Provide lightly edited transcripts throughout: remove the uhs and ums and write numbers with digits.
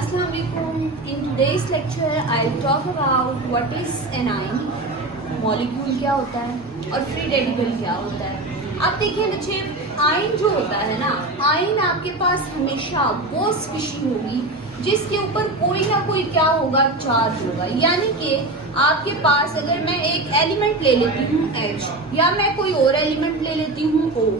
Assalamualaikum. In today's lecture, I'll talk about what is anion, molecule क्या होता है और फ्री रेडिकल क्या होता है। आप देखिए बच्चे, आयन जो होता है ना, आयन आपके पास हमेशा वो स्पीशीज होगी जिसके ऊपर कोई ना कोई क्या होगा, चार्ज होगा। यानी कि आपके पास अगर मैं एक एलिमेंट ले लेती हूँ H या मैं कोई और एलिमेंट ले लेती हूँ O,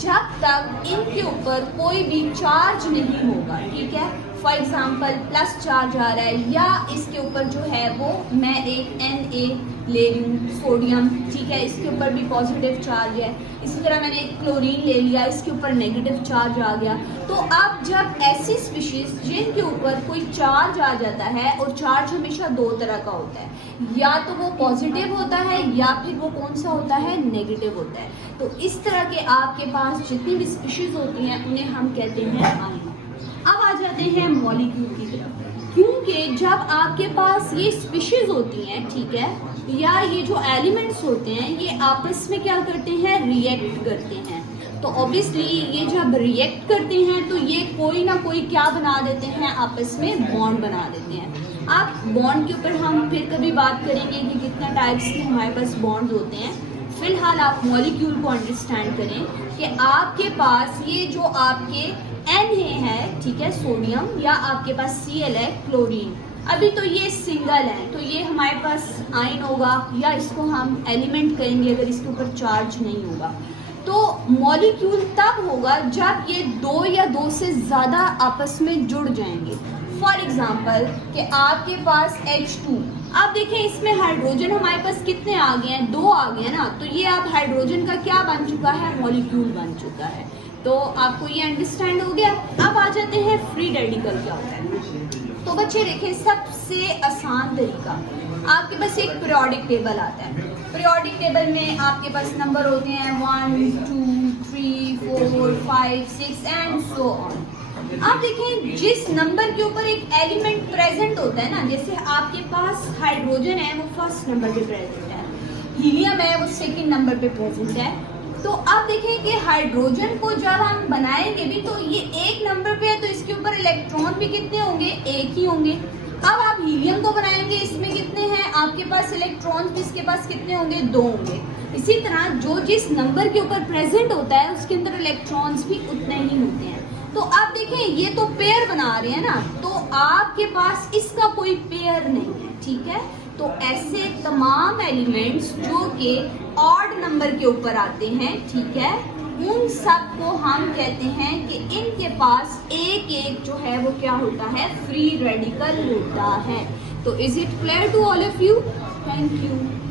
जब तक इनके ऊपर कोई भी चार्ज नहीं होगा, ठीक है, फॉर एग्जाम्पल प्लस चार्ज आ रहा है या इसके ऊपर जो है वो मैं एक Na ले रही हूँ, सोडियम, ठीक है, इसके ऊपर भी पॉजिटिव चार्ज है। इसी तरह मैंने एक क्लोरीन ले लिया, इसके ऊपर नेगेटिव चार्ज आ गया। तो अब जब ऐसी स्पीशीज जिनके ऊपर कोई चार्ज आ जाता है, और चार्ज हमेशा दो तरह का होता है, या तो वो पॉजिटिव होता है या फिर वो कौन सा होता है, नेगेटिव होता है। तो इस तरह के आपके पास जितनी भी स्पीशीज होती हैं उन्हें हम कहते हैं आयन। अब आ जाते हैं मॉलिक्यूल की तरफ, क्योंकि जब आपके पास ये स्पीशीज होती हैं, ठीक है, या ये जो एलिमेंट्स होते हैं ये आपस में क्या करते हैं, रिएक्ट करते हैं। तो ऑब्वियसली ये जब रिएक्ट करते हैं तो ये कोई ना कोई क्या बना देते हैं, आपस में बॉन्ड बना देते हैं। आप बॉन्ड के ऊपर हम फिर कभी बात करेंगे कि कितने टाइप्स के हमारे पास बॉन्ड होते हैं। फिलहाल आप मॉलिक्यूल को अंडरस्टैंड करें कि आपके पास ये जो आपके Na है, ठीक है, सोडियम, या आपके पास Cl है, क्लोरीन। अभी तो ये सिंगल है, तो ये हमारे पास आयन होगा या इसको हम एलिमेंट कहेंगे अगर इसके ऊपर चार्ज नहीं होगा। तो मॉलिक्यूल तब होगा जब ये दो या दो से ज़्यादा आपस में जुड़ जाएंगे। फॉर एग्जाम्पल कि आपके पास H2, आप देखें इसमें हाइड्रोजन हमारे पास कितने आ गए हैं, दो आ गए हैं ना, तो ये अब हाइड्रोजन का क्या बन चुका है, मॉलिक्यूल बन चुका है। तो आपको ये अंडरस्टैंड हो गया। अब आ जाते हैं फ्री रेडिकल क्या होता है। तो बच्चे देखें, सबसे आसान तरीका, आपके पास एक पीरियोडिक टेबल आता है। पीरियोडिक टेबल में आपके पास नंबर होते हैं 1 2 3 4 5 6 एंड सो ऑन। आप देखें जिस नंबर के ऊपर एक एलिमेंट प्रेजेंट होता है ना, जैसे आपके पास हाइड्रोजन है वो फर्स्ट नंबर पे प्रेजेंट है, हीलियम है वो सेकंड नंबर पे प्रेजेंट है। तो आप देखें कि हाइड्रोजन को जब हम बनाएंगे भी तो ये एक नंबर पे है, तो इसके ऊपर इलेक्ट्रॉन भी कितने होंगे, एक ही होंगे। अब आप हीलियम को बनाएंगे, इसमें कितने हैं आपके पास इलेक्ट्रॉन्स, इसके पास कितने होंगे, दो होंगे। इसी तरह जो जिस नंबर के ऊपर प्रेजेंट होता है उसके अंदर इलेक्ट्रॉन्स भी उतने ही होते हैं। तो आप देखें ये तो पेयर बना रहे हैं ना, तो आपके पास इसका कोई पेयर नहीं है, ठीक है। तो ऐसे तमाम एलिमेंट्स जो कि ऑड नंबर के ऊपर आते हैं, ठीक है, उन सब को हम कहते हैं कि इनके पास एक एक जो है वो क्या होता है, फ्री रेडिकल होता है। तो is it clear to all of you? Thank you.